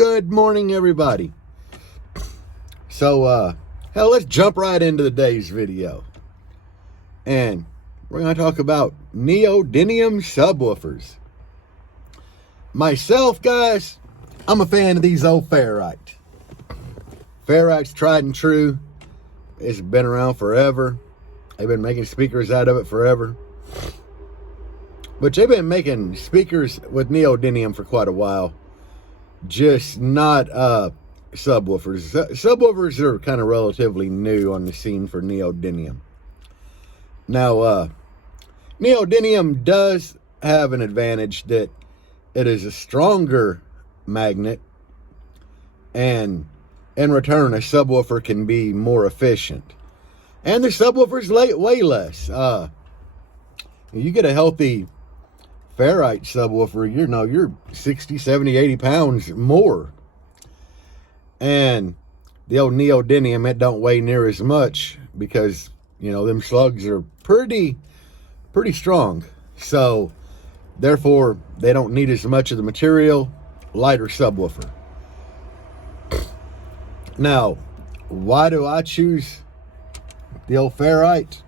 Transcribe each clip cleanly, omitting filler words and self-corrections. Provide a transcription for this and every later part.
Good morning, everybody. So, let's jump right into today's video. And we're going to talk about neodymium subwoofers. Myself, guys, I'm a fan of these old Ferrite. Ferrite's tried and true. It's been around forever. They've been making speakers out of it forever. But they've been making speakers with neodymium for quite a while. Just not subwoofers. Subwoofers are kind of relatively new on the scene for neodymium. Now, neodymium does have an advantage that it is a stronger magnet, and in return, a subwoofer can be more efficient. And the subwoofer's way less. You get a healthy Ferrite subwoofer, you're 60, 70, 80 pounds more. And the old neodymium, it don't weigh near as much because, them slugs are pretty strong. So, therefore, they don't need as much of the material. Lighter subwoofer. Now, why do I choose the old Ferrite?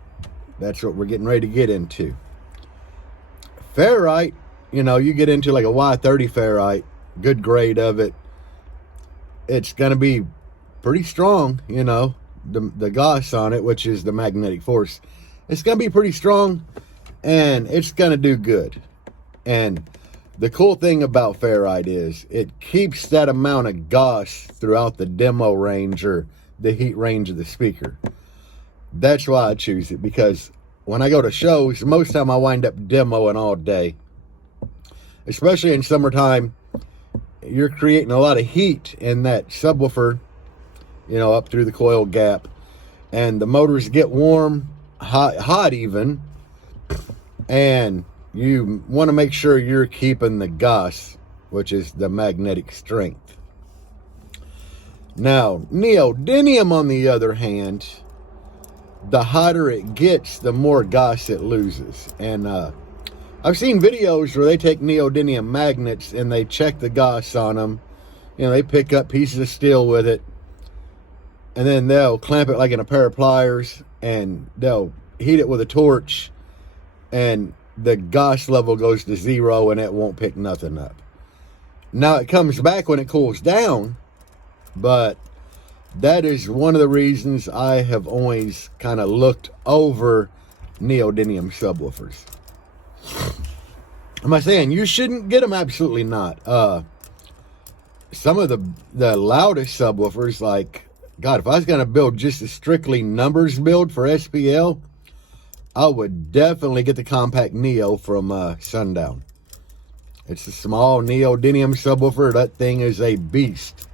That's what we're getting ready to get into. Ferrite, you get into like a Y30 Ferrite, good grade of it. It's going to be pretty strong, the Gauss on it, which is the magnetic force. It's going to be pretty strong, and it's going to do good. And the cool thing about Ferrite is it keeps that amount of Gauss throughout the demo range or the heat range of the speaker. That's why I choose it, because when I go to shows, most of the time I wind up demoing all day. Especially in summertime, you're creating a lot of heat in that subwoofer, up through the coil gap. And the motors get warm, hot even. And you want to make sure you're keeping the Gauss, which is the magnetic strength. Now, neodymium, on the other hand, the hotter it gets, the more Gauss it loses. And I've seen videos where they take neodymium magnets and they check the Gauss on them. They pick up pieces of steel with it, and then they'll clamp it like in a pair of pliers, and they'll heat it with a torch, and the Gauss level goes to 0 and it won't pick nothing up. Now, it comes back when it cools down, but that is one of the reasons I have always kind of looked over neodymium subwoofers. Am I saying you shouldn't get them? Absolutely not. Some of the loudest subwoofers, like, God, if I was going to build just a strictly numbers build for SPL, I would definitely get the Compact Neo from Sundown. It's a small neodymium subwoofer. That thing is a beast.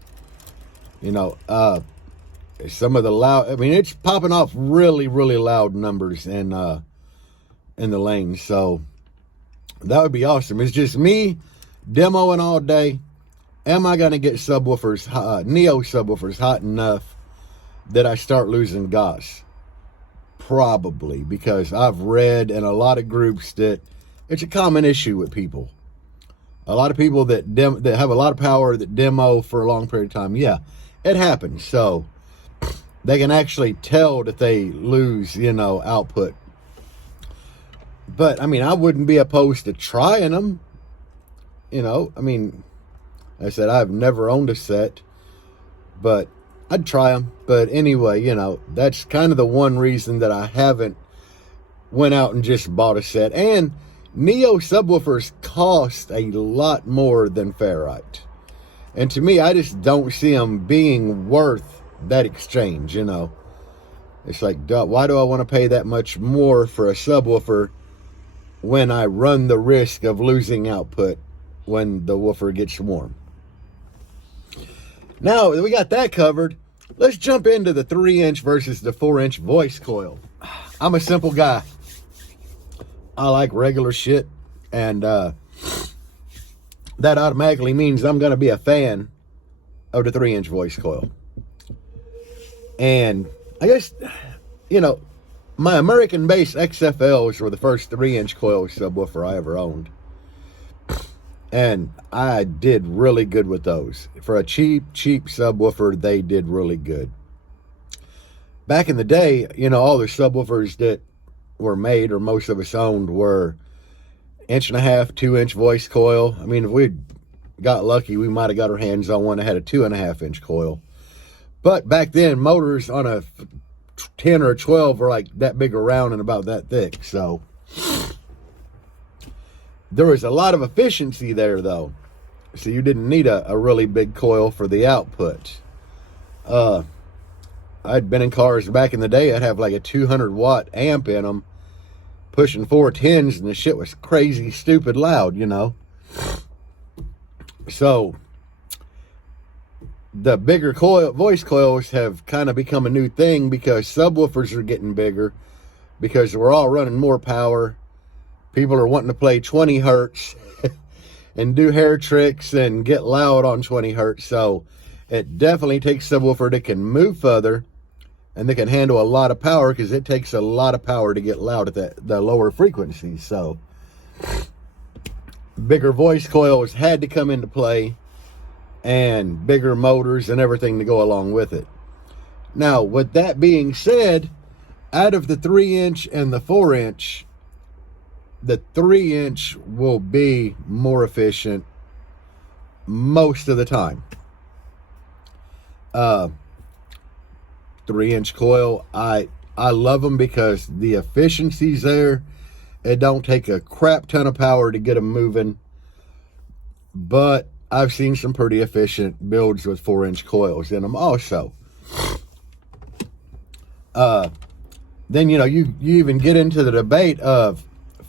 Some of the loud, it's popping off really, really loud numbers in the lane. So that would be awesome. It's just me demoing all day. Am I going to get subwoofers, neo subwoofers, hot enough that I start losing Gauss? Probably, because I've read in a lot of groups that it's a common issue with people. A lot of people that have a lot of power that demo for a long period of time. Yeah, it happens. So they can actually tell that they lose, output. But, I wouldn't be opposed to trying them. I said I've never owned a set, but I'd try them. But anyway, that's kind of the one reason that I haven't went out and just bought a set. And neo subwoofers cost a lot more than Ferrite. And to me, I just don't see them being worth that exchange, It's like, duh, why do I want to pay that much more for a subwoofer when I run the risk of losing output when the woofer gets warm? Now that we got that covered, let's jump into the 3-inch versus the 4-inch voice coil. I'm a simple guy. I like regular shit, and that automatically means I'm going to be a fan of the 3-inch voice coil. And I guess, my American-based XFLs were the first 3-inch coil subwoofer I ever owned. And I did really good with those. For a cheap subwoofer, they did really good. Back in the day, all the subwoofers that were made, or most of us owned, were 1.5 inch, 2 inch voice coil. I mean, if we got lucky, we might have got our hands on one that had a 2.5 inch coil. But back then, motors on a 10 or a 12 were like that big around and about that thick. So there was a lot of efficiency there, though. So you didn't need a really big coil for the output. I'd been in cars back in the day. I'd have like a 200 watt amp in them, pushing 410s, and the shit was crazy, stupid loud, So the bigger voice coils have kind of become a new thing because subwoofers are getting bigger, because we're all running more power. People are wanting to play 20 hertz and do hair tricks and get loud on 20 hertz. So it definitely takes a subwoofer that can move further and they can handle a lot of power, because it takes a lot of power to get loud at the lower frequencies. So bigger voice coils had to come into play, and bigger motors and everything to go along with it. Now, with that being said, out of the 3-inch and the 4-inch, the 3-inch will be more efficient most of the time. 3-inch coil, I love them because the efficiency's there. It don't take a crap ton of power to get them moving, but I've seen some pretty efficient builds with 4-inch coils in them also. Then, you even get into the debate of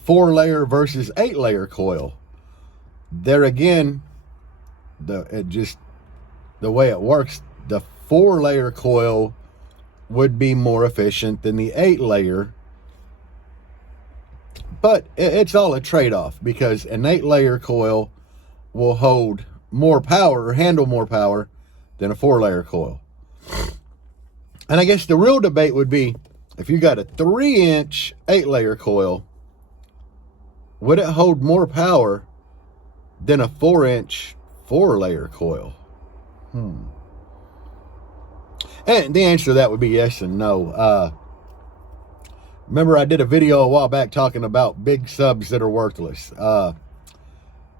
4-layer versus 8-layer coil. There again, the way it works, the 4-layer coil would be more efficient than the 8-layer. But it's all a trade-off, because an 8-layer coil will hold more power or handle more power than a 4-layer coil. And I guess the real debate would be, if you got a 3-inch 8-layer coil, would it hold more power than a 4-inch 4-layer coil? And the answer to that would be yes and no. Remember, I did a video a while back talking about big subs that are worthless.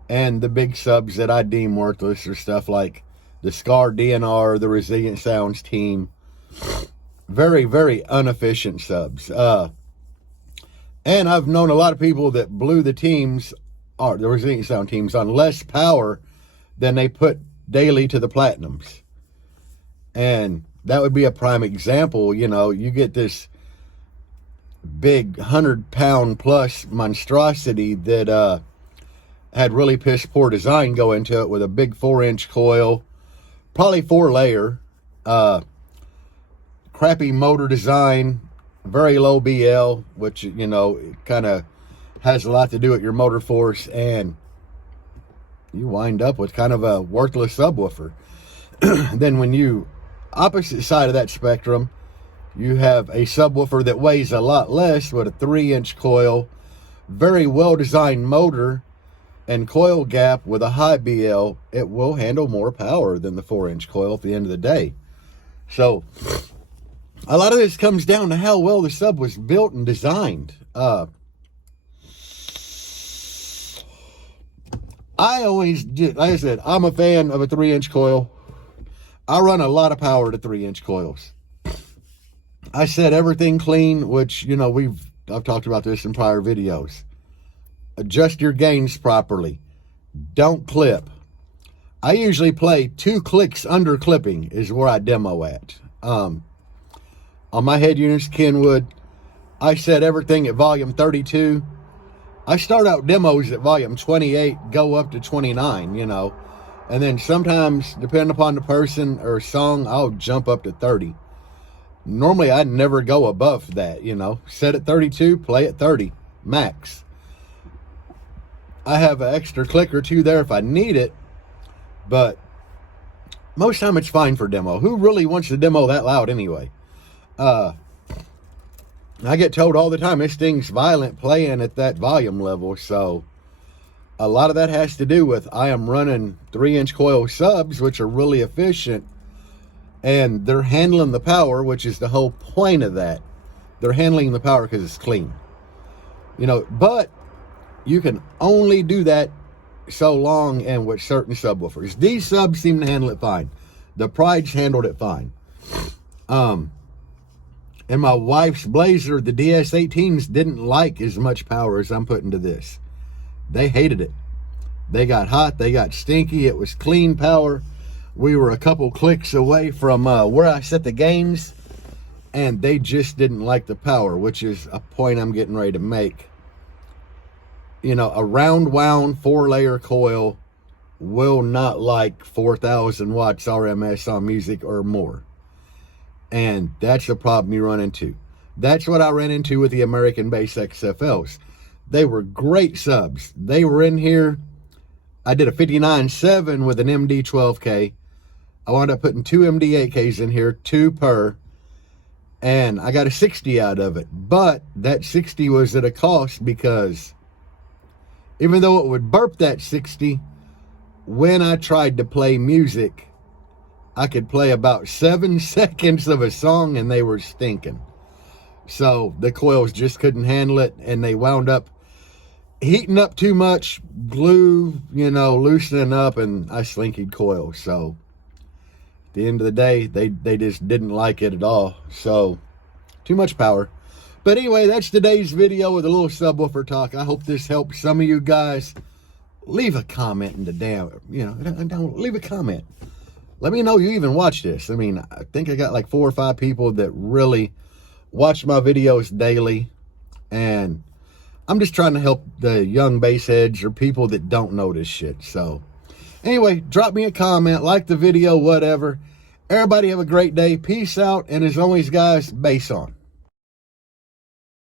And the big subs that I deem worthless are stuff like the Scar DNR, the Resilient Sounds team. Very, very inefficient subs. And I've known a lot of people that blew the teams, or the Resilient Sound teams, on less power than they put daily to the Platinums. And that would be a prime example. You get this big 100-pound plus monstrosity that had really piss poor design go into it, with a big 4-inch coil, probably 4-layer, crappy motor design, very low BL, which, kind of has a lot to do with your motor force, and you wind up with kind of a worthless subwoofer. Then when you, opposite side of that spectrum, you have a subwoofer that weighs a lot less, with a 3-inch coil, very well-designed motor, and coil gap with a high BL, it will handle more power than the 4-inch coil at the end of the day. So a lot of this comes down to how well the sub was built and designed. I always did, like I said, I'm a fan of a 3-inch coil. I run a lot of power to 3-inch coils. I set everything clean, which, I've talked about this in prior videos. Adjust your gains properly. Don't clip. I usually play 2 clicks under clipping is where I demo at. On my head units, Kenwood, I set everything at volume 32. I start out demos at volume 28, go up to 29, And then sometimes, depending upon the person or song, I'll jump up to 30. Normally, I'd never go above that, Set at 32, play at 30, max. I have an extra click or 2 there if I need it, but most time it's fine for demo. Who really wants to demo that loud anyway? I get told all the time this thing's violent playing at that volume level, so a lot of that has to do with I am running 3-inch coil subs, which are really efficient, and they're handling the power, which is the whole point of that. They're handling the power because it's clean. You know, but you can only do that so long and with certain subwoofers. These subs seem to handle it fine. The Prides handled it fine. And my wife's Blazer, the DS18s, didn't like as much power as I'm putting to this. They hated it. They got hot. They got stinky. It was clean power. We were a couple clicks away from where I set the gains, and they just didn't like the power, which is a point I'm getting ready to make. You know, a round wound 4-layer coil will not like 4,000 watts RMS on music or more. And that's the problem you run into. That's what I ran into with the American Bass XFLs. They were great subs. They were in here. I did a 59.7 with an MD12K. I wound up putting 2 MD8Ks in here, 2 per. And I got a 60 out of it. But that 60 was at a cost, because even though it would burp that 60, when I tried to play music, I could play about 7 seconds of a song and they were stinking. So the coils just couldn't handle it, and they wound up heating up too much, glue, you know, loosening up, and I slinkied coils. So at the end of the day, they just didn't like it at all. So too much power. But anyway, that's today's video with a little subwoofer talk. I hope this helps some of you guys. Leave a comment in the leave a comment. Let me know you even watch this. I mean, I think I got like 4 or 5 people that really watch my videos daily. And I'm just trying to help the young bass heads or people that don't know this shit. So anyway, drop me a comment, like the video, whatever. Everybody have a great day. Peace out. And as always, guys, bass on.